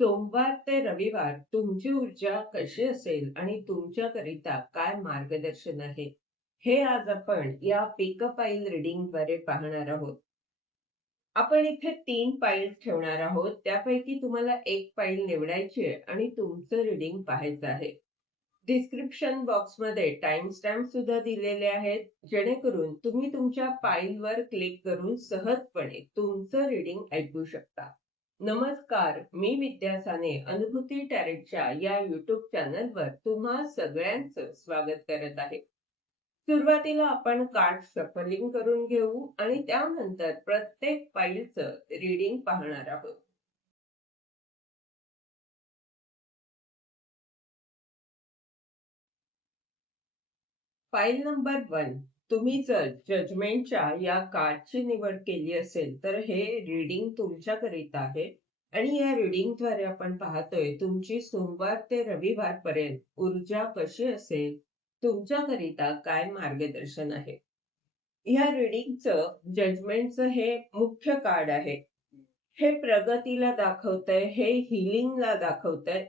सोमवार ते रविवार तुमची ऊर्जा कशी असेल आणि तुमच्याकरिता काय मार्गदर्शन आहे, हे आज आपण या पिक अ पाईल रीडिंगद्वारे पाहणार आहोत. आपण इथे 3 पाइल्स ठेवणार आहोत. त्यापैकी तुम्हाला एक पाइल निवडायची आहे आणि तुमचं रीडिंग पाहायचं आहे. डिस्क्रिप्शन बॉक्समध्ये टाइम स्टॅम्प सुद्धा दिलेले आहेत, जेणेकरून तुम्ही तुमच्या पाईलवर क्लिक करून सहजपणे तुमचं रीडिंग ऐकू शकता. नमस्कार, मी विद्या साने अनुभूती टॅरेटच्या या युट्यूब चॅनलवर तुम्हा सगळ्यांचं स्वागत करत आहे. सुरुवातीला आपण कार्ड शफलिंग करून घेऊ आणि त्यानंतर प्रत्येक पाईलचं रीडिंग पाहणार आहोत. File number 1. तुम्ही जर जजमेंटच्या या कार्डची निवड केली असेल तर हे रीडिंग तुमच्याकरिता आहे आणि या रीडिंगद्वारे आपण पाहतोय तुमची सोमवार ते रविवार पर्यंत ऊर्जा कशी असेल, तुमच्याकरिता काय मार्गदर्शन आहे. या रीडिंगचं जजमेंटचं हे मुख्य कार्ड आहे. हे प्रगतीला दाखवतंय, हे हिलिंगला दाखवतंय.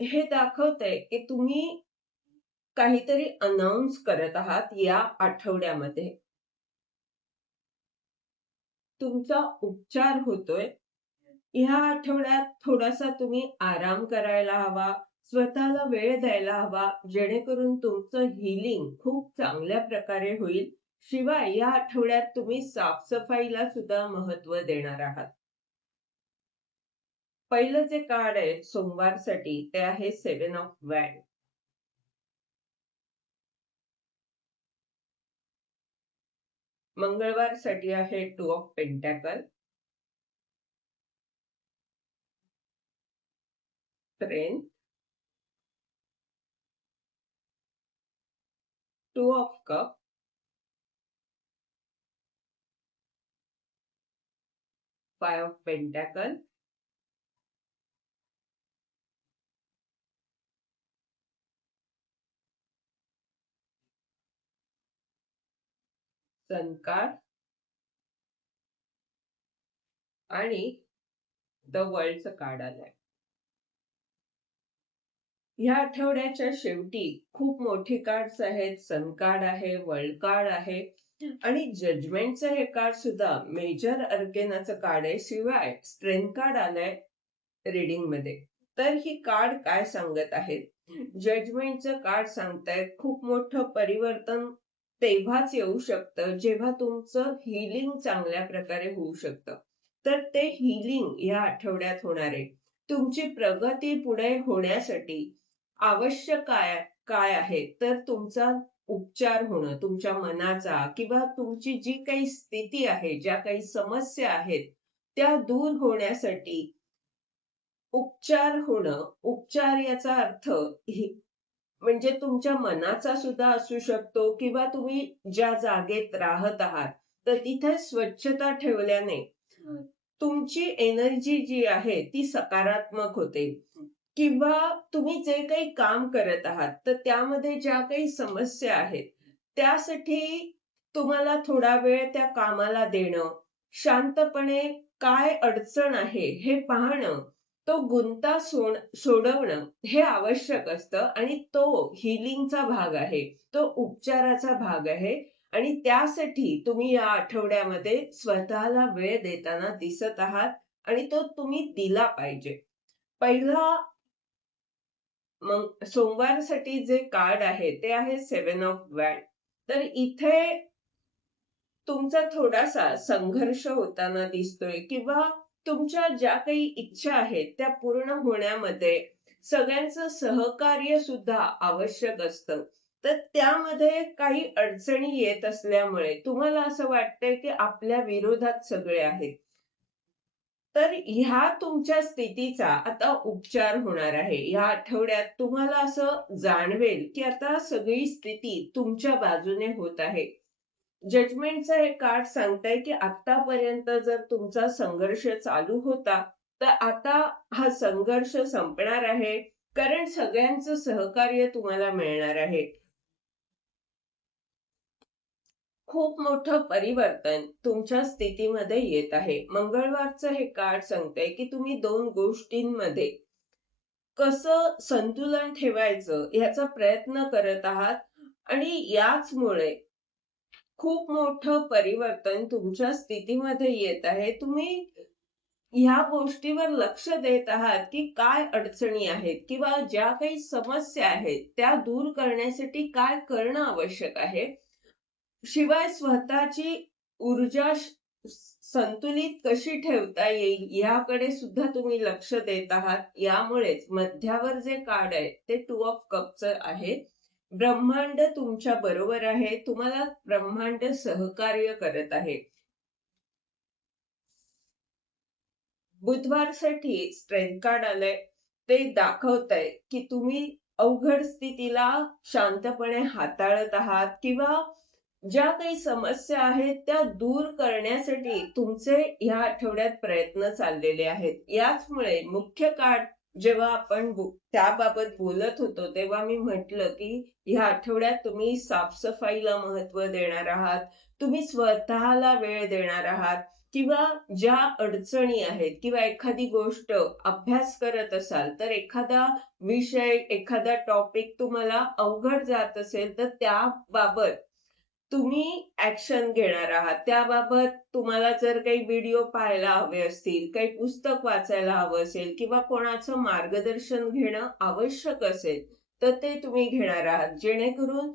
हे दाखवतंय की तुम्ही काहीतरी अनाउन्स करत आहात या आठवड्यामध्ये. तुमचा उपचार होतोय. ह्या आठवड्यात थोडासा तुम्ही आराम करायला हवा, स्वतःला वेळ द्यायला हवा, जेणेकरून तुमचं हीलिंग खूप चांगल्या प्रकारे होईल. शिवाय या आठवड्यात तुम्ही साफसफाईला सुद्धा महत्त्व देणार आहात. पहिलं जे कार्ड आहे सोमवारसाठी ते आहे 7 ऑफ वॅन्ड. मंगळवारसाठी आहे 2 of pentacle. Strength. 2 of cup. 5 of pentacle. Sun card आणि द वर्ल्डचं कार्ड आलंय. ह्या आठवड्याच्या शेवटी खूप मोठी कार्ड्स आहेत. सन कार्ड आहे, वर्ल्ड कार्ड आहे आणि जजमेंटचं हे कार्ड सुद्धा मेजर अर्केनाचं कार्ड आहे. शिवाय स्ट्रेंथ कार्ड आलंय रीडिंग मध्ये. तर ही कार्ड काय सांगत आहेत? जजमेंटचं कार्ड सांगतायत खूप मोठं परिवर्तन तेव्हाच येऊ शकतं जेव्हा तुमचं हिलिंग चांगल्या प्रकारे होऊ शकतं. तर ते हिलिंग या आठवड्यात होणार आहे. तुमची प्रगती पुढे होण्यासाठी आवश्यक काय आहे तर तुमचा उपचार होणं, तुमच्या मनाचा किंवा तुमची जी काही स्थिती आहे, ज्या काही समस्या आहेत त्या दूर होण्यासाठी उपचार होणं. उपचार याचा अर्थ म्हणजे तुमच्या मनाचा सुद्धा असू शकतो किंवा तुम्ही ज्या जागेत राहत आहात तर तिथे स्वच्छता ठेवल्याने तुमची एनर्जी जी आहे ती सकारात्मक होते. किंवा तुम्ही जे काही काम करत आहात तर त्यामध्ये ज्या काही समस्या आहेत त्यासाठी तुम्हाला थोडा वेळ त्या कामाला देणं, शांतपणे काय अडचण आहे हे पाहणं, तो गुंता सोडवणं हे आवश्यक असतं आणि तो हिलिंगचा भाग आहे, तो उपचाराचा भाग आहे आणि त्यासाठी तुम्ही या आठवड्यामध्ये स्वतःला वेळ देताना दिसत आहात आणि तो तुम्ही दिला पाहिजे. पहिला मग सोमवारसाठी जे कार्ड आहे ते आहे 7 ऑफ वॅन्ड. तर इथे तुमचा थोडासा संघर्ष होताना दिसतोय किंवा तुमच्या ज्या काही इच्छा आहेत त्या पूर्ण होण्यामध्ये सगळ्यांचं सहकार्य सुद्धा आवश्यक असतं. तर त्यामध्ये काही अडचणी येत असल्यामुळे तुम्हाला असं वाटतंय की आपल्या विरोधात सगळे आहेत. तर ह्या तुमच्या स्थितीचा आता उपचार होणार आहे. या आठवड्यात तुम्हाला असं जाणवेल की आता सगळी स्थिती तुमच्या बाजूने होत आहे. जजमेंटचं हे कार्ड सांगतंय की आतापर्यंत जर तुमचा संघर्ष चालू होता तर आता हा संघर्ष संपणार आहे, कारण सगळ्यांचं सहकार्य तुम्हाला मिळणार आहे. खूप मोठं परिवर्तन तुमच्या स्थितीमध्ये येत आहे. मंगळवारचं हे कार्ड सांगतंय की तुम्ही दोन गोष्टींमध्ये कसं संतुलन ठेवायचं याचा प्रयत्न करत आहात आणि याचमुळे खूप मोठं परिवर्तन तुमच्या स्थितीमध्ये येत आहे. तुम्ही ह्या गोष्टीवर लक्ष देत आहात की काय अडचणी आहेत किंवा ज्या काही समस्या आहेत त्या दूर करण्यासाठी काय करणं आवश्यक आहे. शिवाय स्वतःची ऊर्जा संतुलित कशी ठेवता येईल याकडे सुद्धा तुम्ही लक्ष देत आहात. यामुळेच मध्यावर जे कार्ड आहे ते 2 ऑफ कपचं आहे. ब्रह्मांड तुमच्या बरोबर आहे. तुम्हाला ब्रह्मांड सहकार्य करत आहे. बुधवारसाठी स्ट्रेंथ कार्ड आलंय. ते दाखवतंय की तुम्ही अवघड स्थितीला शांतपणे हाताळत आहात किंवा ज्या काही समस्या आहेत त्या दूर करण्यासाठी तुमचे ह्या आठवड्यात प्रयत्न चाललेले आहेत. याचमुळे मुख्य कार्ड जेव्हा आपण त्याबाबत बोलत होतो तेव्हा मी म्हटलं की ह्या आठवड्यात तुम्ही साफसफाईला महत्व देणार आहात. तुम्ही स्वतःला वेळ देणार आहात किंवा ज्या अडचणी आहेत किंवा एखादी गोष्ट अभ्यास करत असाल तर एखादा विषय एखादा टॉपिक तुम्हाला अवघड जात असेल तर त्याबाबत तुम्ही ऍक्शन घेणार आहात. त्याबाबत तुम्हाला जर काही व्हिडिओ पाहायला हवे असतील, काही पुस्तक वाचायला हवं असेल किंवा कोणाचं मार्गदर्शन घेणं आवश्यक असेल तर ते तुम्ही घेणार आहात जेणेकरून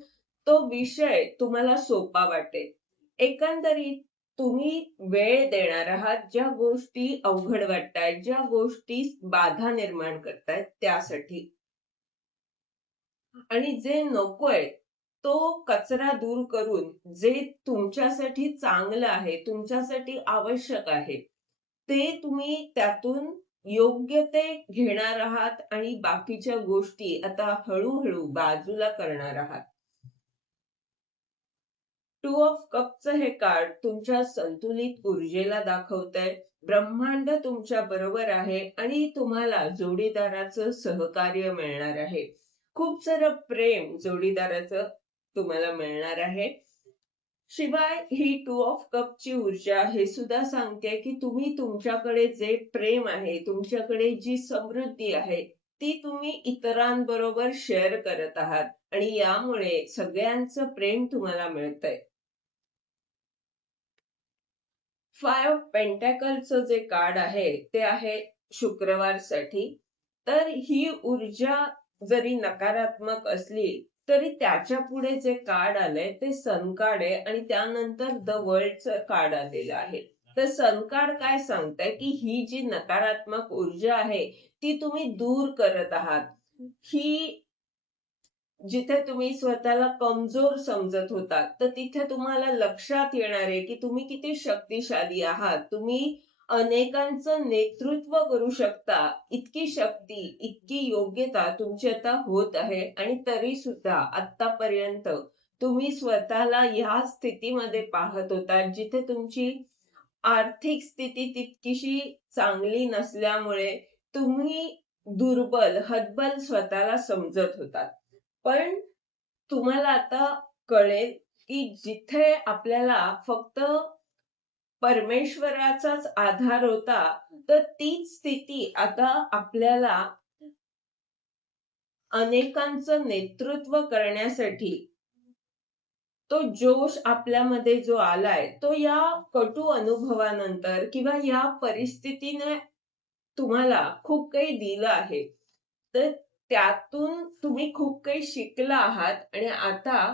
तो विषय तुम्हाला सोपा वाटेल. एकंदरीत तुम्ही वेळ देणार आहात ज्या गोष्टी अवघड वाटतायत, ज्या गोष्टी बाधा निर्माण करतायत त्यासाठी. आणि जे नकोय तो कचरा दूर करून जे तुमच्यासाठी चांगलं आहे, तुमच्यासाठी आवश्यक आहे, ते तुम्ही त्यातून योग्य ते घेणार आहात आणि बाकीच्या गोष्टी आता हळूहळू बाजूला करणार आहात. 2 ऑफ कपचं हे कार्ड तुमच्या संतुलित ऊर्जेला दाखवतंय. ब्रह्मांड तुमच्या बरोबर आहे आणि तुम्हाला जोडीदाराचं सहकार्य मिळणार आहे. खूप सारं प्रेम जोडीदाराचं तुम्हाला मिळणार आहे. शिवाय ही 2 ऑफ कपची ऊर्जा हे सुद्धा सांगते की तुम्ही तुमच्याकडे जे प्रेम आहे, तुमच्याकडे जी समृद्धी आहे, ती तुम्ही इतरांबरोबर शेअर करत आहात आणि यामुळे सगळ्यांचं प्रेम तुम्हाला मिळतंय. 5 ऑफ पेंटॅकलचं जे कार्ड आहे ते आहे शुक्रवारसाठी. तर ही ऊर्जा जरी नकारात्मक असली तरी त्याच्या पुढे जे कार्ड आलंय ते सन कार्ड आहे आणि त्यानंतर द वर्ल्डचं कार्ड आलेलं आहे. तर सन कार्ड काय सांगतंय की ही जी नकारात्मक ऊर्जा आहे ती तुम्ही दूर करत आहात. ही जिथे तुम्ही स्वतःला कमजोर समजत होतात तर तिथे तुम्हाला लक्षात येणार आहे की तुम्ही किती शक्तिशाली आहात. तुम्ही अनेकांचं नेतृत्व करू शकता. इतकी शक्ती, इतकी योग्यता तुमची आता होत आहे आणि तरी सुद्धा आतापर्यंत तुम्ही स्वतःला ह्या स्थितीमध्ये पाहत होता जिथे तुमची आर्थिक स्थिती तितकीशी चांगली नसल्यामुळे तुम्ही दुर्बल, हतबल स्वतःला समजत होतात. पण तुम्हाला आता कळेल की जिथे आपल्याला फक्त परमेश्वराचाच आधार होता, तर तीच स्थिती आता आपल्याला अनेकांचं नेतृत्व करण्यासाठी तो जोश आपल्यामध्ये जो आलाय, तो या कटू अनुभवानंतर किंवा या परिस्थितीने तुम्हाला खूप काही दिलं आहे. तर त्यातून तुम्ही खूप काही शिकला आहात आणि आता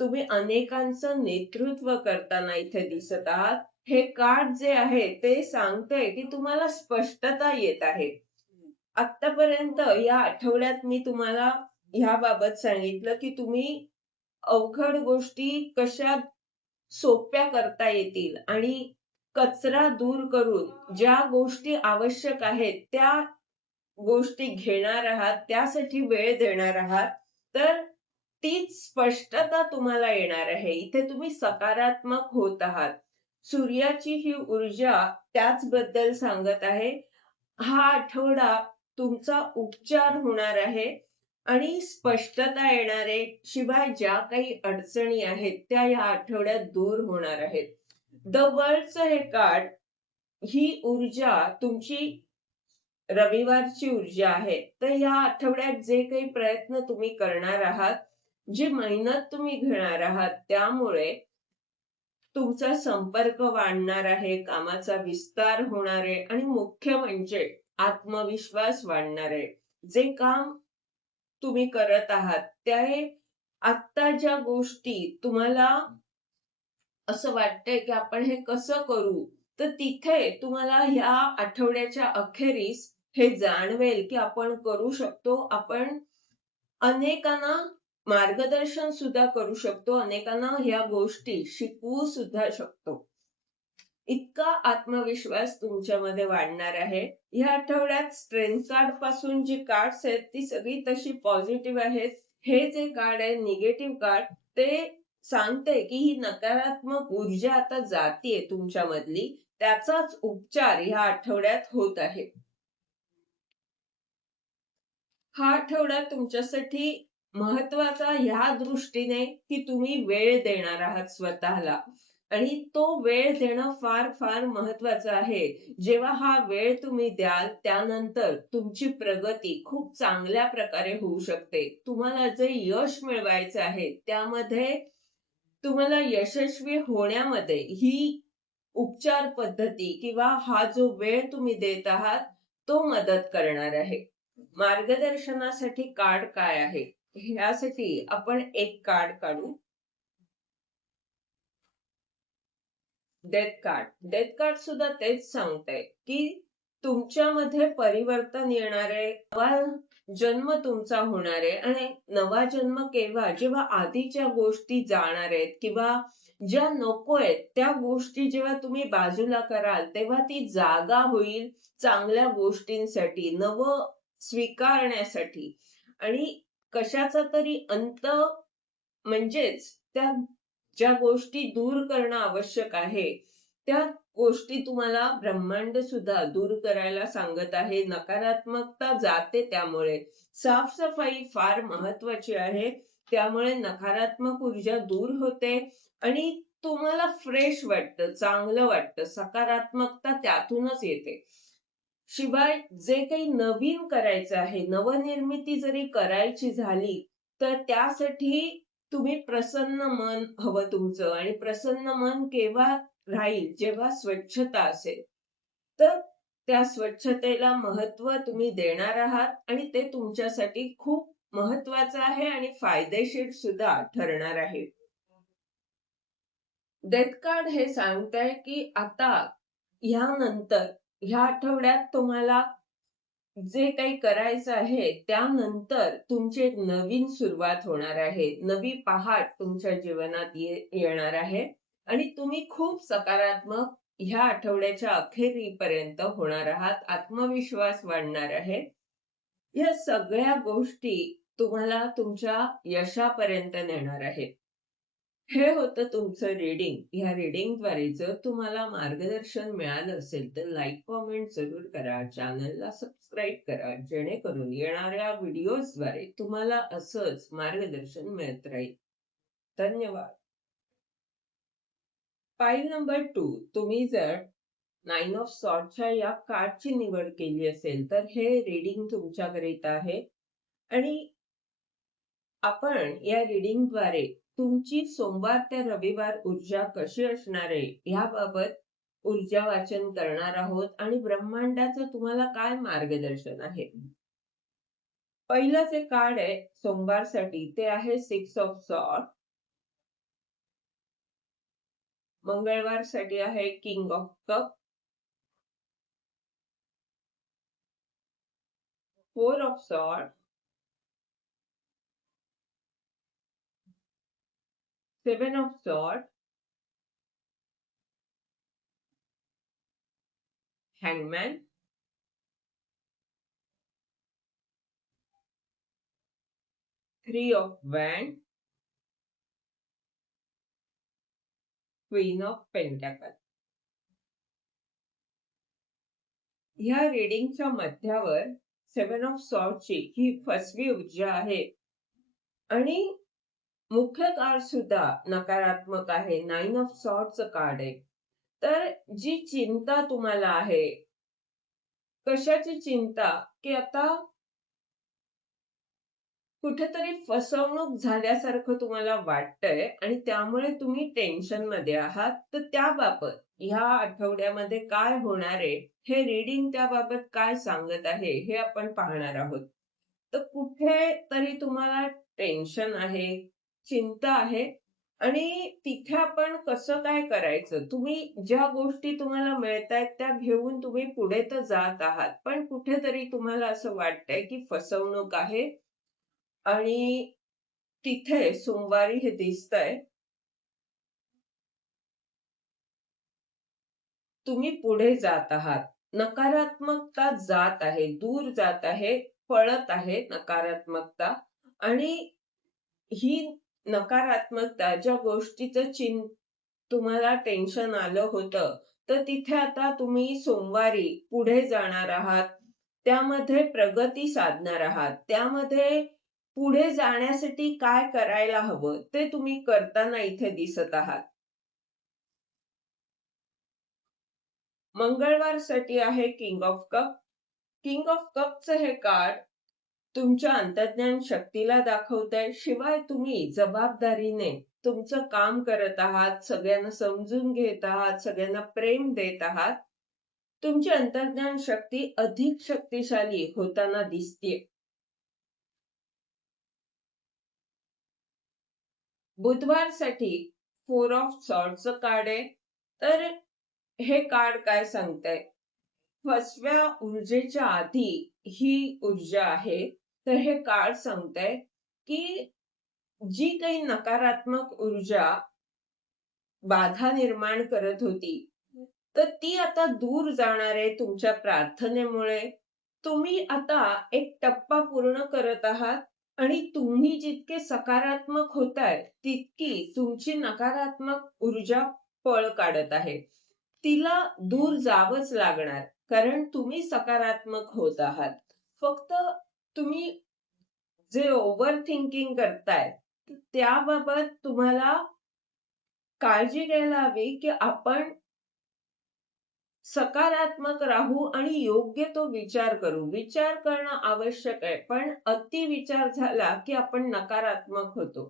तुम्ही अनेकांचं नेतृत्व करताना इथे दिसत आहात. हे कार्ड जे आहे ते सांगतंय की तुम्हाला स्पष्टता येत आहे. आत्तापर्यंत या आठवड्यात मी तुम्हाला ह्याबाबत सांगितलं की तुम्ही अवघड गोष्टी कशा सोप्या करता येतील आणि कचरा दूर करून ज्या गोष्टी आवश्यक आहेत त्या गोष्टी घेणार आहात, त्यासाठी वेळ देणार आहात, तर तीच स्पष्टता तुम्हाला येणार आहे. इथे तुम्ही सकारात्मक होत आहात. सूर्याची ही ऊर्जा त्याचबद्दल सांगत आहे. हा आठवडा तुमचा उपचार होणार आहे आणि स्पष्टता येणार आहे. शिवाय ज्या काही अडचणी आहेत त्या या आठवड्यात दूर होणार आहेत. द वर्ल्डचं हे कार्ड ही ऊर्जा तुमची रविवारची ऊर्जा आहे. तर या आठवड्यात जे काही प्रयत्न तुम्ही करणार आहात, जी मेहनत तुम्ही घेणार आहात, त्यामुळे तुमचा संपर्क वाढणार आहे, कामाचा विस्तार होणार आहे आणि मुख्य म्हणजे आत्मविश्वास वाढणार आहे. जे काम तुम्ही करत आहात, त्या आत्ता ज्या गोष्टी तुम्हाला असं वाटतंय की आपण हे कसं करू, तर तिथे तुम्हाला ह्या आठवड्याच्या अखेरीस हे जाणवेल की आपण करू शकतो. आपण अनेकांना मार्गदर्शन सुद्धा करू शकतो. अनेकांना ह्या गोष्टी शिकवू सुद्धा शकतो. इतका आत्मविश्वास तुमच्यामध्ये वाढणार आहे. ह्या आठवड्यात स्ट्रेंथ कार्ड पासून जी कार्ड्स आहेत ती सगळी तशी पॉझिटिव्ह आहेत. हे जे कार्ड आहे निगेटिव्ह कार्ड, ते सांगते की ही नकारात्मक ऊर्जा आता जातीये तुमच्यामधली, त्याचाच उपचार ह्या आठवड्यात होत आहे. हा आठवडा तुमच्यासाठी महत्वाचा ह्या दृष्टीने की तुम्ही वेळ देणार आहात स्वतःला आणि तो वेळ देणं फार फार महत्वाचं आहे. जेव्हा हा वेळ तुम्ही द्याल त्यानंतर तुमची प्रगती खूप चांगल्या प्रकारे होऊ शकते. तुम्हाला जे यश मिळवायचं आहे त्यामध्ये तुम्हाला यशस्वी होण्यामध्ये ही उपचार पद्धती किंवा हा जो वेळ तुम्ही देत आहात तो मदत करणार आहे. मार्गदर्शनासाठी कार्ड काय आहे ह्यासाठी आपण एक कार्ड काढू. डेथ कार्ड सुद्धा तेच सांगतंय की तुमच्यामध्ये परिवर्तन येणार आहे. नवा जन्म तुमचा होणार आहे आणि नवा जन्म केव्हा, जेव्हा आधीच्या गोष्टी जाणार आहेत किंवा ज्या नको आहेत त्या गोष्टी जेव्हा तुम्ही बाजूला कराल तेव्हा ती जागा होईल चांगल्या गोष्टींसाठी, नवं स्वीकारण्यासाठी. आणि कशाचा तरी अंत म्हणजेच त्या ज्या गोष्टी दूर करणं आवश्यक आहे त्या गोष्टी तुम्हाला ब्रह्मांड सुद्धा दूर करायला सांगत आहे. नकारात्मकता जाते त्यामुळे साफसफाई फार महत्वाची आहे. त्यामुळे नकारात्मक ऊर्जा दूर होते आणि तुम्हाला फ्रेश वाटतं, चांगलं वाटतं, सकारात्मकता त्यातूनच येते. शिवाय जे काही नवीन करायचं आहे, नवनिर्मिती जरी करायची झाली तर त्यासाठी तुम्ही प्रसन्न मन हवं तुमचं आणि प्रसन्न मन केव्हा राहील जेव्हा स्वच्छता असेल. तर त्या स्वच्छतेला महत्व तुम्ही देणार आहात आणि ते तुमच्यासाठी खूप महत्वाचं आहे आणि फायदेशीर सुद्धा ठरणार आहे. डेथ कार्ड हे सांगतंय की आता ह्यानंतर ह्या आठवड्यात तुम्हाला जे काही करायचं आहे त्यानंतर तुमची एक नवीन सुरुवात होणार आहे. नवी पहाट तुमच्या जीवनात येणार आहे आणि तुम्ही खूप सकारात्मक ह्या आठवड्याच्या अखेरीपर्यंत होणार आहात. आत्मविश्वास वाढणार आहे. या सगळ्या गोष्टी तुम्हाला तुमच्या यशापर्यंत नेणार आहेत. हे होतं तुमचं रीडिंग. ह्या रीडिंगद्वारे जर तुम्हाला मार्गदर्शन मिळालं असेल तर लाईक कॉमेंट जरूर करा. चॅनलला सबस्क्राईब करा जेणेकरून येणाऱ्या व्हिडिओजद्वारे तुम्हाला असंच मार्गदर्शन मिळत राहील. धन्यवाद. पाईल नंबर 2, तुम्ही जर 9 ऑफ सॉर्टच्या या कार्डची निवड केली असेल तर हे रीडिंग तुमच्याकरिता आहे आणि आपण या रीडिंगद्वारे तुमची सोमवार ते रविवार ऊर्जा कशी असणार आहे याबाबत ऊर्जा वाचन करणार आहोत आणि ब्रह्मांडाचं तुम्हाला काय मार्गदर्शन आहे. पहिलं जे कार्ड आहे सोमवारसाठी ते आहे 6 ऑफ सॉर्ट. मंगळवारसाठी आहे king of cup. 4 of sword. 7 of sword. Hangman. 3 of wand. Queen of pentacle. ह्या रीडिंगच्या मध्यावर सेव्हन ऑफ सॉर्डची ही 1वी ऊर्जा आहे आणि मुख्य कार्ड सुद्धा नकारात्मक आहे. 9 ऑफ सॉर्डचं कार्ड आहे. तर जी चिंता तुम्हाला आहे, कशाची चिंता, की आता कुठेतरी फसवणूक झाल्यासारखं तुम्हाला वाटतंय आणि त्यामुळे तुम्ही टेन्शन मध्ये आहात. तर त्याबाबत ह्या आठवड्यामध्ये काय होणार आहे, हे रीडिंग त्याबाबत काय सांगत आहे, हे आपण पाहणार आहोत. तर कुठेतरी तुम्हाला टेन्शन आहे, चिंता आहे आणि तिथे आपण कसं काय करायचं? तुम्ही ज्या गोष्टी तुम्हाला मिळतायत त्या घेऊन तुम्ही पुढे तर जात आहात, पण कुठेतरी तुम्हाला असं वाटतंय की फसवणूक आहे आणि तिथे सोमवारी हे दिसतंय, तुम्ही पुढे जात आहात. नकारात्मकता जात आहे, दूर जात आहे, पळत आहे नकारात्मकता आणि ही नकारात्मकता ज्या गोष्टीचं तुम्हाला टेन्शन आलं होतं, तर तिथे आता तुम्ही सोमवारी पुढे जाणार आहात. त्यामध्ये प्रगती साधणार आहात. त्यामध्ये पुढे जाण्यासाठी काय करायला हवं, ते तुम्ही करताना इथे दिसत आहात. मंगळवारसाठी आहे king of cup. King of कपचं हे कार्ड तुमच्या अंतर्ज्ञान शक्तीला दाखवतंय. शिवाय तुम्ही जबाबदारीने तुमचं काम करत आहात, सगळ्यांना समजून घेत आहात, सगळ्यांना प्रेम देत आहात. तुमची अंतर्ज्ञान शक्ती अधिक शक्तिशाली होताना दिसते. बुधवारसाठी 4 ऑफ सॉर्डचं कार्ड आहे. तर हे कार्ड काय सांगतंय? 1व्या ऊर्जेच्या आधी ही ऊर्जा आहे. तर हे कार्ड सांगतंय की जी काही नकारात्मक ऊर्जा बाधा निर्माण करत होती, तर ती आता दूर जाणार आहे तुमच्या प्रार्थनेमुळे. तुम्ही आता एक टप्पा पूर्ण करत आहात आणि तुम्ही जितके सकारात्मक होताय, तितकी तुमची नकारात्मक ऊर्जा पळ काढत आहे. तिला दूर जावंच लागणार, कारण तुम्ही सकारात्मक होत आहात. फक्त तुम्ही जे ओव्हर थिंकिंग करताय, त्याबाबत तुम्हाला काळजी घ्यायला हवी, की आपण सकारात्मक राहू आणि योग्य तो विचार करू. विचार करणं आवश्यक आहे, पण अति विचार झाला की आपण नकारात्मक होतो.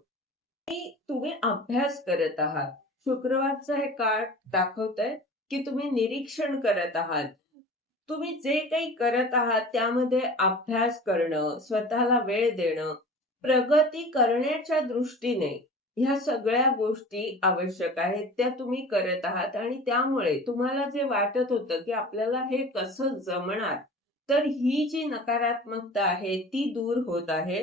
तुम्ही अभ्यास करत आहात. शुक्रवारचं हे कार्ड दाखवतंय की तुम्ही निरीक्षण करत आहात. तुम्ही जे काही करत आहात त्यामध्ये अभ्यास करणं, स्वतःला वेळ देणं, प्रगती करण्याच्या दृष्टीने ह्या सगळ्या गोष्टी आवश्यक आहेत. त्या तुम्ही करत आहात आणि त्यामुळे तुम्हाला जे वाटत होतं की आपल्याला हे कसं जमणार, तर ही जी नकारात्मकता आहे ती दूर होत आहे.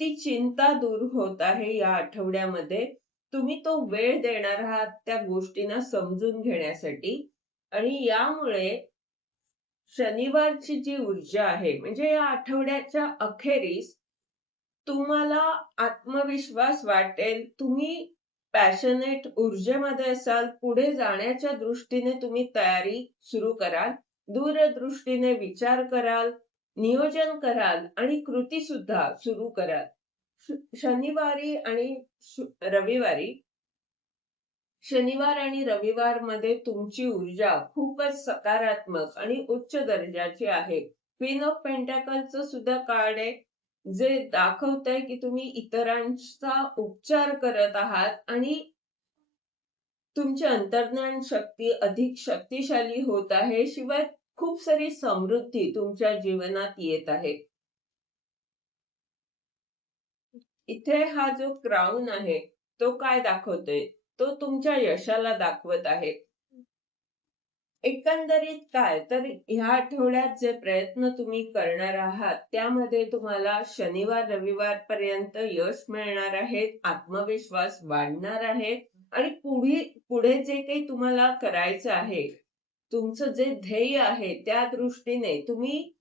ती चिंता दूर होत आहे या आठवड्यामध्ये. तुम्ही तो वेळ देणार आहात त्या गोष्टींना समजून घेण्यासाठी आणि यामुळे शनिवारची जी ऊर्जा आहे, म्हणजे या आठवड्याच्या अखेरीस तुम्हाला आत्मविश्वास वाटेल. तुम्ही पॅशनेट ऊर्जेमध्ये असाल. पुढे जाण्याच्या दृष्टीने तुम्ही तयारी सुरू कराल. दूरदृष्टीने विचार कराल, नियोजन कराल आणि कृती सुद्धा सुरू कराल. शनिवारी आणि रविवारी शनिवार आणि रविवार मध्ये तुमची ऊर्जा खूपच सकारात्मक आणि उच्च दर्जाची आहे. क्वीन ऑफ पेंटॅकलचं सुद्धा कार्ड आहे, जे दाखवतंय की तुम्ही इतरांचा उपचार करत आहात आणि तुमची अंतर्ज्ञान शक्ती अधिक शक्तिशाली होत आहे. शिवाय खूप सारी समृद्धी तुमच्या जीवनात येत आहे. इथे हा जो क्राऊन आहे, तो काय दाखवतोय? तो तुमच्या यशाला दाखवत आहे. एकंदरीत काय, तर ह्या आठवड्यात जे प्रयत्न तुम्ही करणार आहात, त्यामध्ये तुम्हाला शनिवार रविवार पर्यंत यश मिळणार आहे, आत्मविश्वास वाढणार आहे आणि पुढे जे काही तुम्हाला करायचं आहे, तुमचं जे ध्येय आहे, त्या दृष्टीने तुम्ही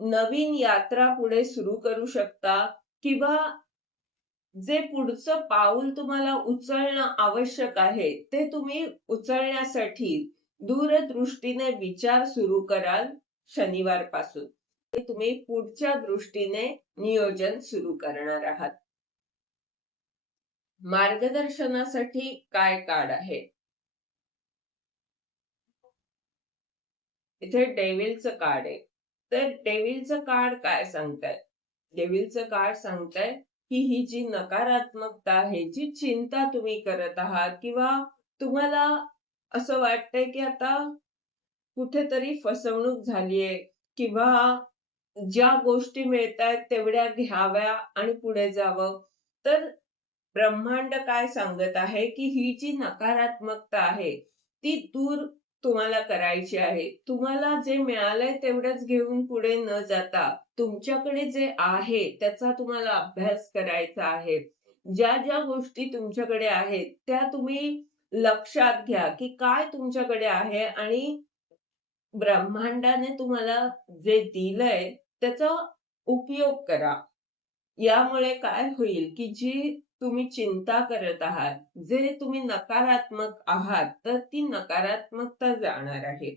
नवीन यात्रा पुढे सुरू करू शकता किंवा जे पुढचं पाऊल तुम्हाला उचलणं आवश्यक आहे, ते तुम्ही उचलण्यासाठी दूरदृष्टीने विचार सुरू कराल शनिवारपासून. तुम्ही पुढच्या दृष्टीने नियोजन सुरू करणार आहात. मार्गदर्शनासाठी काय कार्ड आहे? इथे डेव्हिलचं कार्ड आहे. तर डेव्हिलचं कार्ड काय सांगताय? डेव्हिलचं कार्ड सांगताय की ही जी नकारात्मकता आहे, जी चिंता तुम्ही करत आहात किंवा तुम्हाला असं वाटतंय की आता कुठेतरी फसवणूक झालीये किंवा ज्या गोष्टी मिळतायत तेवढ्या घ्याव्या आणि पुढे जावं. तर ब्रह्मांड काय सांगत आहे की ही जी नकारात्मकता आहे ती दूर तुम्हाला करायची आहे. तुम्हाला जे मिळालंय तेवढंच घेऊन पुढे न जाता तुमच्याकडे जे आहे त्याचा तुम्हाला अभ्यास करायचा आहे. ज्या ज्या गोष्टी तुमच्याकडे आहेत त्या तुम्ही लक्षात घ्या की काय तुमच्याकडे आहे आणि ब्रह्मांडाने तुम्हाला जे दिलंय त्याचा उपयोग करा. यामुळे काय होईल की जी तुम्ही चिंता करत आहात, जे तुम्ही नकारात्मक आहात, तर ती नकारात्मकता जाणार आहे.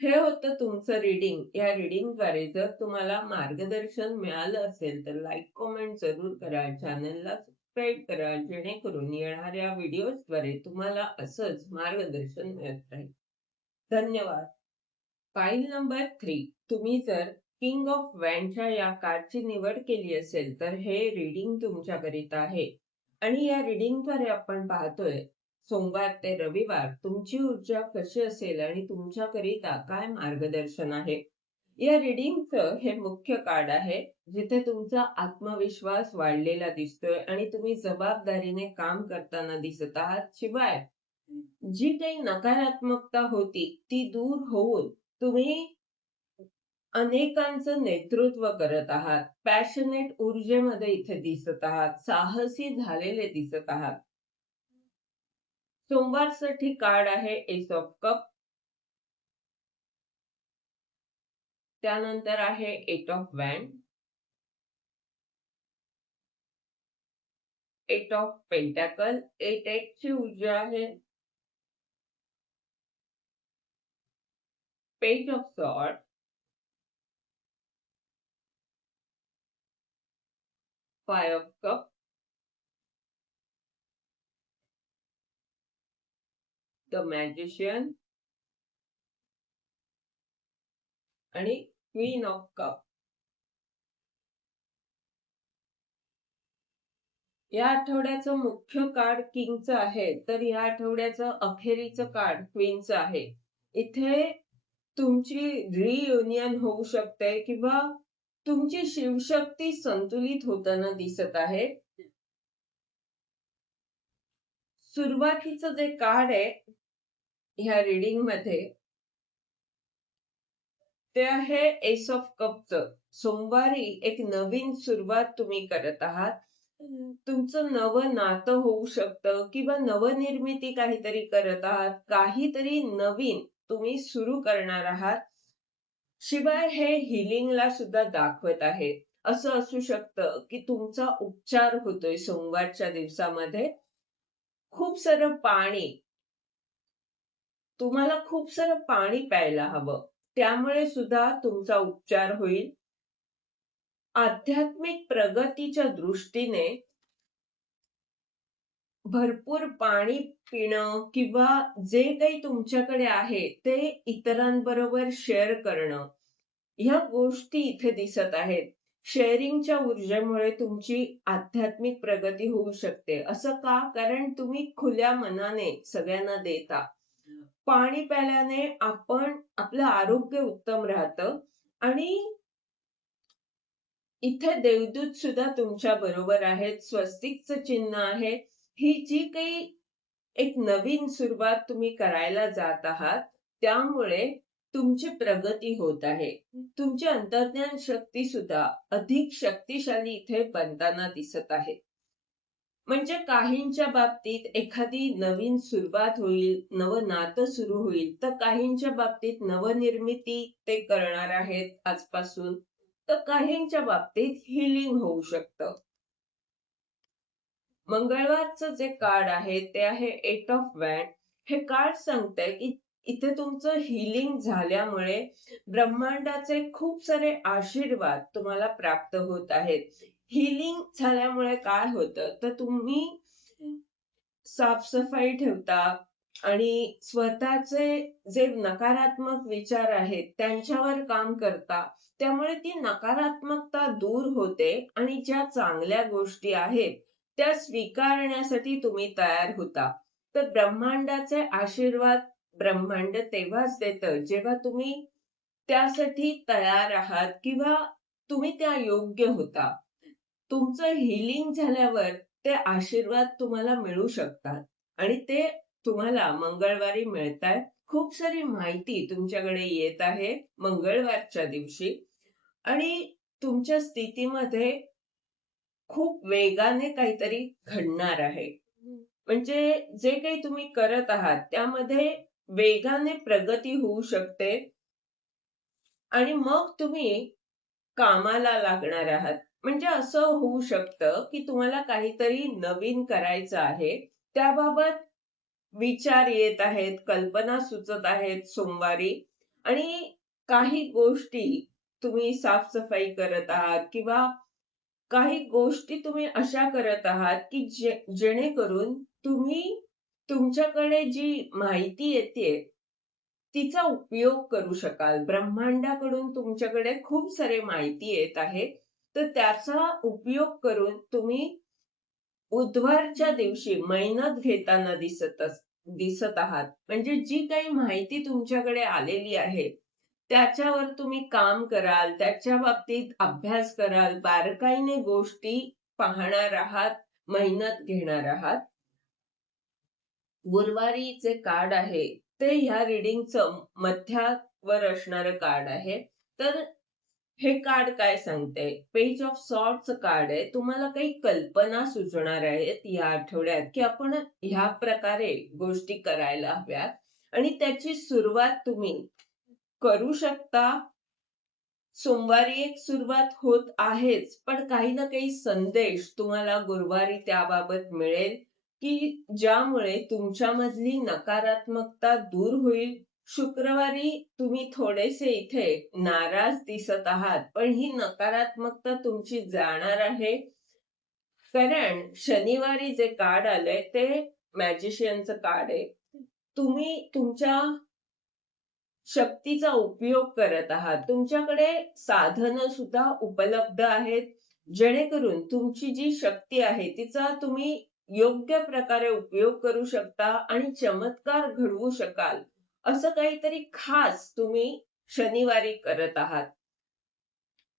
हे होतं तुमचं रीडिंग. या रीडिंगद्वारे जर तुम्हाला मार्गदर्शन मिळालं असेल तर लाईक, कमेंट जरूर करा. चॅनलला सबस्क्राईब करा जेणेकरून येणाऱ्या व्हिडिओजद्वारे तुम्हाला असंच मार्गदर्शन मिळत राहील. धन्यवाद. File number 3. तुम्ही जर किंग ऑफ वॅन्डच्या या कार्डची निवड केली असेल तर हे रीडिंग तुमच्याकरिता आहे. आणि या रीडिंगद्वारे आपण पाहतोय सोमवार ते रविवार तुमची ऊर्जा कशी असेल आणि तुमच्याकरिता काय मार्गदर्शन आहे. या रीडिंगचं हे मुख्य कार्ड आहे जिथे तुमचा आत्मविश्वास वाढलेला दिसतोय आणि तुम्ही जबाबदारीने काम करताना दिसत आहात. शिवाय जी काही नकारात्मकता होती ती दूर होऊन तुम्ही अनेकांचं नेतृत्व करत आहात. पॅशनेट ऊर्जेमध्ये इथे दिसत आहात. साहसी झालेले दिसत आहात. सोमवारसाठी कार्ड आहे एस ऑफ कप. त्यानंतर आहे eight of wand, eight of pentacle. Eight ची ऊर्जा आहे. Page of sword, 5 of cup, the magician आणि क्वीन ऑफ कप. या आठवड्याचं मुख्य कार्ड किंगचं आहे तर या आठवड्याचं अखेरीचं कार्ड क्वीनचं आहे. इथे तुमची रियुनियन होऊ शकते किंवा तुमची शिवशक्ती संतुलित होताना दिसत आहे. सुरुवातीचं जे कार्ड आहे ह्या रीडिंग मध्ये ते आहे एस ऑफ कपचं. सोमवारी एक नवीन सुरुवात तुम्ही करत आहात. तुमचं नवं नातं होऊ शकतं किंवा नवनिर्मिती काहीतरी करत आहात. काहीतरी नवीन तुम्ही सुरू करणार आहात. शिवाय हे हिलिंगला सुद्धा दाखवत आहे. असं असू शकतं की तुमचा उपचार होतोय सोमवारच्या दिवसामध्ये. खूप सारं पाणी, तुम्हाला खूप सारं पाणी प्यायला हवं. त्यामुळे सुद्धा तुमचा उपचार होईल. आध्यात्मिक प्रगतीच्या दृष्टीने भरपूर पाणी पिणं किंवा जे काही तुमच्याकडे आहे ते इतरांबरोबर शेअर करणं, ह्या गोष्टी इथे दिसत आहेत. शेअरिंगच्या ऊर्जेमुळे तुमची आध्यात्मिक प्रगती होऊ शकते. असं का? कारण तुम्ही खुल्या मनाने सगळ्यांना देता. पाणी प्यायल्याने आपलं आरोग्य उत्तम राहतं आणि इथे देवदूत सुद्धा तुमच्या बरोबर आहेत. स्वस्तिकचं चिन्ह आहे. ही जी काही एक नवीन सुरुवात तुम्ही करायला जात आहात त्यामुळे तुमची प्रगती होत आहे. तुमची अंतर्ज्ञान शक्ती सुद्धा अधिक शक्तिशाली इथे बनताना दिसत आहे. म्हणजे काहींच्या बाबतीत एखादी नवीन सुरुवात होईल, नवं नातं सुरू होईल, तर काहींच्या बाबतीत नवनिर्मिती ते करणार आहेत आजपासून, तर काहींच्या बाबतीत हिलिंग होऊ शकतं. मंगळवारचं जे कार्ड आहे ते आहे एट ऑफ वॅन्ड. हे कार्ड सांगतंय की इथे तुमचं हिलिंग झाल्यामुळे ब्रह्मांडाचे खूप सारे आशीर्वाद तुम्हाला प्राप्त होत आहेत. हिलिंग झाल्यामुळे काय होतं तर तुम्ही साफसफाई ठेवता आणि स्वतःचे जे नकारात्मक विचार आहेत त्यांच्यावर काम करता. त्यामुळे ती नकारात्मकता दूर होते आणि ज्या चांगल्या गोष्टी आहेत त्या स्वीकारण्यासाठी तुम्ही तयार होता. तर ब्रह्मांडाचे आशीर्वाद ब्रह्मांड तेव्हाच देतं जेव्हा तुम्ही त्यासाठी तयार आहात किंवा तुम्ही त्या योग्य होता. तुमचं हिलिंग झाल्यावर ते आशीर्वाद तुम्हाला मिळू शकतात आणि ते तुम्हाला मंगळवारी मिळतायत. खूप सारी माहिती तुमच्याकडे येत आहे मंगळवारच्या दिवशी आणि तुमच्या स्थितीमध्ये खूप वेगाने काहीतरी घडणार आहे. म्हणजे जे काही तुम्ही करत आहात त्यामध्ये वेगाने प्रगती होऊ शकते आणि मग तुम्ही कामाला लागणार आहात. म्हणजे असं होऊ शकतं, की तुम्हाला काहीतरी नवीन करायचं आहे. त्याबाबत विचार येत आहेत, कल्पना सुचत आहेत सोमवारी आणि काही गोष्टी तुम्ही साफ-सफाई करत आहात किंवा काही गोष्टी तुम्ही अशा करत आहात, की जेणेकरून तुम्ही तुमच्याकडे जी माहिती येतेय तिचा उपयोग करू शकाल. ब्रह्मांडाकडून तुमच्याकडे खूप सारी माहिती येत आहे. तर त्याचा उपयोग करून तुम्ही बुधवारच्या दिवशी मेहनत घेताना दिसत आहात. म्हणजे जी काही माहिती तुमच्याकडे आलेली आहे, त्याच्यावर तुम्ही काम कराल, त्याच्या बाबतीत अभ्यास कराल, बारकाईने गोष्टी पाहणार आहात, मेहनत घेणार आहात. गुरुवारी जे कार्ड आहे ते ह्या रीडिंगचं मध्यावर असणारं कार्ड आहे. तर हे कार्ड काय सांगते पेज ऑफ सॉर्टचं कार्ड आहे. तुम्हाला काही कल्पना सुचणार आहेत या आठवड्यात की आपण ह्या प्रकारे गोष्टी करायला हव्यात आणि त्याची सुरुवात तुम्ही करू शकता. सोमवारी एक सुरुवात होत आहेच पण काही ना काही संदेश तुम्हाला गुरुवारी त्याबाबत मिळेल की ज्यामुळे तुमच्यामधली नकारात्मकता दूर होईल. शुक्रवारी तुम्ही थोडेसे इथे नाराज दिसत आहात पण ही नकारात्मकता तुमची जाणार आहे. कारण शनिवारी जे कार्ड आलंय ते मॅजिशियनचं कार्ड आहे. तुम्ही तुमच्या शक्तीचा उपयोग करत आहात. तुमच्याकडे साधनं सुद्धा उपलब्ध आहेत, जेणेकरून तुमची जी शक्ती आहे तिचा तुम्ही योग्य प्रकारे उपयोग करू शकता आणि चमत्कार घडवू शकाल. असं काहीतरी खास तुम्ही शनिवारी करत आहात.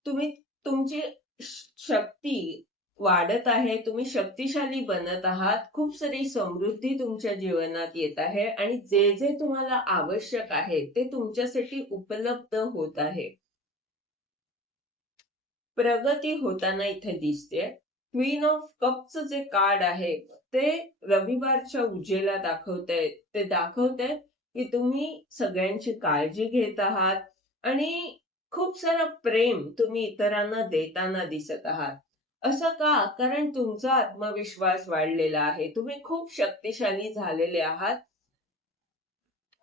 तुम्ही तुमची शक्ती वाढत आहे. तुम्ही शक्तिशाली बनत आहात. खूप सारी समृद्धी तुमच्या जीवनात येत आहे आणि जे जे तुम्हाला आवश्यक आहे ते तुमच्यासाठी उपलब्ध होत आहे. प्रगती होताना इथे दिसते. क्वीन ऑफ कपचं जे कार्ड आहे ते रविवारच्या उजेला दाखवतंय. ते दाखवतंय की तुम्ही सगळ्यांची काळजी घेत आहात आणि खूप सारं प्रेम तुम्ही इतरांना देताना दिसत आहात. असं का? कारण तुमचा आत्मविश्वास वाढलेला आहे. तुम्ही खूप शक्तिशाली झालेले आहात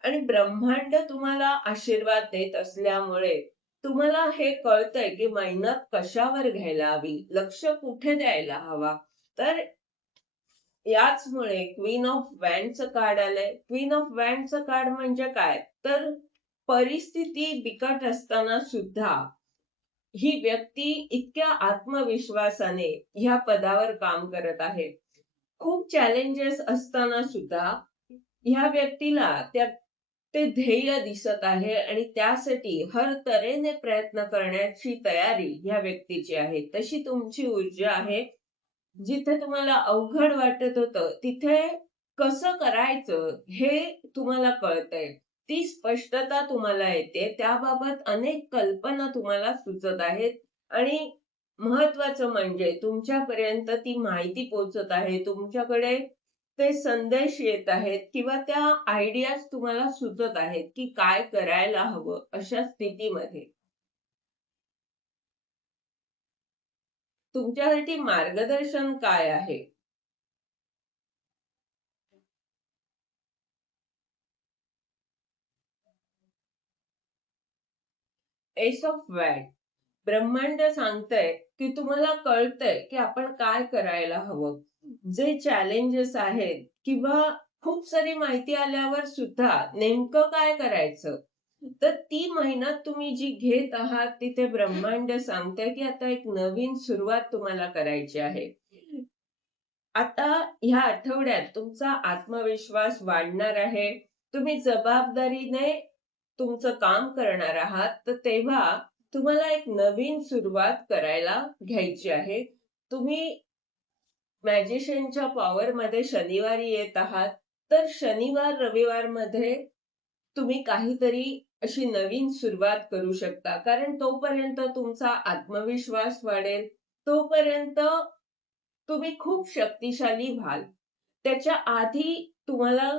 आणि ब्रह्मांड तुम्हाला आशीर्वाद देत असल्यामुळे तुम्हाला हे कळतंय की मेहनत कशावर घ्यायला हवी, लक्ष कुठे द्यायला हवा. तर याचमुळे क्वीन ऑफ वॅन्डचं कार्ड आलंय. क्वीन ऑफ वॅन्डचं कार्ड म्हणजे काय? तर परिस्थिती बिकट असताना सुद्धा ही व्यक्ती इतक्या आत्मविश्वासाने ह्या पदावर काम करत आहे. खूप चॅलेंजेस असताना सुद्धा ह्या व्यक्तीला ते ध्येय दिसत आहे आणि त्यासाठी हर तऱ्हेने प्रयत्न करण्याची तयारी ह्या व्यक्तीची आहे. तशी तुमची ऊर्जा आहे. जिथे तुम्हाला अवघड वाटत होतं, तिथे कसं करायचं हे तुम्हाला कळतंय. ती स्पष्टता तुम्हाला येते. त्याबाबत अनेक कल्पना तुम्हाला सुचत आहेत आणि महत्वाचं म्हणजे तुमच्यापर्यंत ती माहिती पोहोचत आहे. तुमच्याकडे ते संदेश येत आहेत किंवा त्या आयडियाज तुम्हाला सुचत आहेत, की काय करायला हवं अशा स्थितीमध्ये. तुमच्यासाठी मार्गदर्शन काय आहे? Ace of wand. ब्रह्मांड सांगतंय की तुम्हाला कळतंय की आपण काय करायला हवं. जे चॅलेंजेस आहेत किंवा खूप सारी माहिती आल्यावर सुद्धा नेमकं काय करायचं, तर ती मेहनत तुम्ही जी घेत आहात तिथे ब्रह्मांड सांगतंय की आता एक नवीन सुरुवात तुम्हाला करायची आहे. आता ह्या आठवड्यात तुमचा आत्मविश्वास वाढणार आहे. तुम्ही जबाबदारीने तुमचं काम करणार आहात, तर तेव्हा तुम्हाला एक नवीन सुरुवात करायला घ्यायची आहे. तुम्ही मॅजिशियनच्या पॉवरमध्ये शनिवारी येत आहात, तर शनिवार रविवारमध्ये तुम्ही काहीतरी अशी नवीन सुरुवात करू शकता. कारण तोपर्यंत तुमचा आत्मविश्वास वाढेल, तोपर्यंत तुम्ही खूप शक्तिशाली व्हाल. त्याच्या आधी तुम्हाला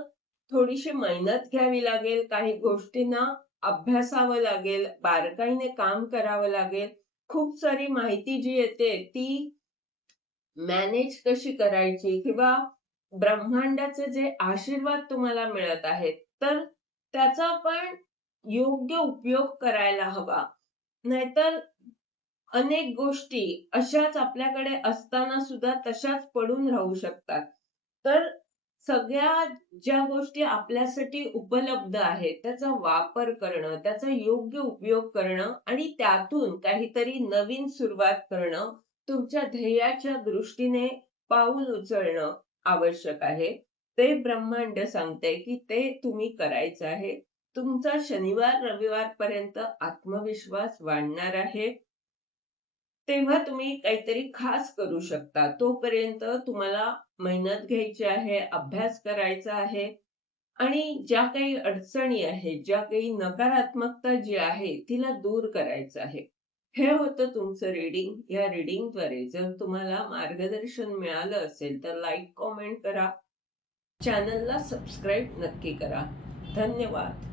थोडीशी मेहनत घ्यावी लागेल, काही गोष्टींना अभ्यासावं लागेल, बारकाईने काम करावं लागेल. खूप सारी माहिती जी येते ती मॅनेज कशी करायची किंवा ब्रह्मांडाचे जे आशीर्वाद तुम्हाला मिळत आहेत, तर त्याचा पण योग्य उपयोग करायला हवा. नाहीतर अनेक गोष्टी अशाच आपल्याकडे असताना सुद्धा तशाच पडून राहू शकतात. तर सगळ्या ज्या गोष्टी आपल्यासाठी उपलब्ध आहेत, त्याचा वापर करणं, त्याचा योग्य उपयोग करणं आणि त्यातून काहीतरी नवीन सुरुवात करणं, तुमच्या ध्येयाच्या दृष्टीने पाऊल उचलणं आवश्यक आहे. ते ब्रह्मांड सांगते की ते तुम्ही करायचं आहे. तुमचा शनिवार रविवारपर्यंत आत्मविश्वास वाढणार आहे. तेव्हा तुम्ही काहीतरी खास करू शकता. तोपर्यंत तुम्हाला मेहनत घ्यायची आहे, अभ्यास करायचा आहे आणि ज्या काही अडचणी आहेत, ज्या काही नकारात्मकता जी आहे, तिला दूर करायचं आहे. हे होतं तुमचं रीडिंग. या रीडिंगद्वारे जर तुम्हाला मार्गदर्शन मिळालं असेल, तर लाईक, कमेंट करा. चॅनलला सबस्क्राईब नक्की करा. धन्यवाद.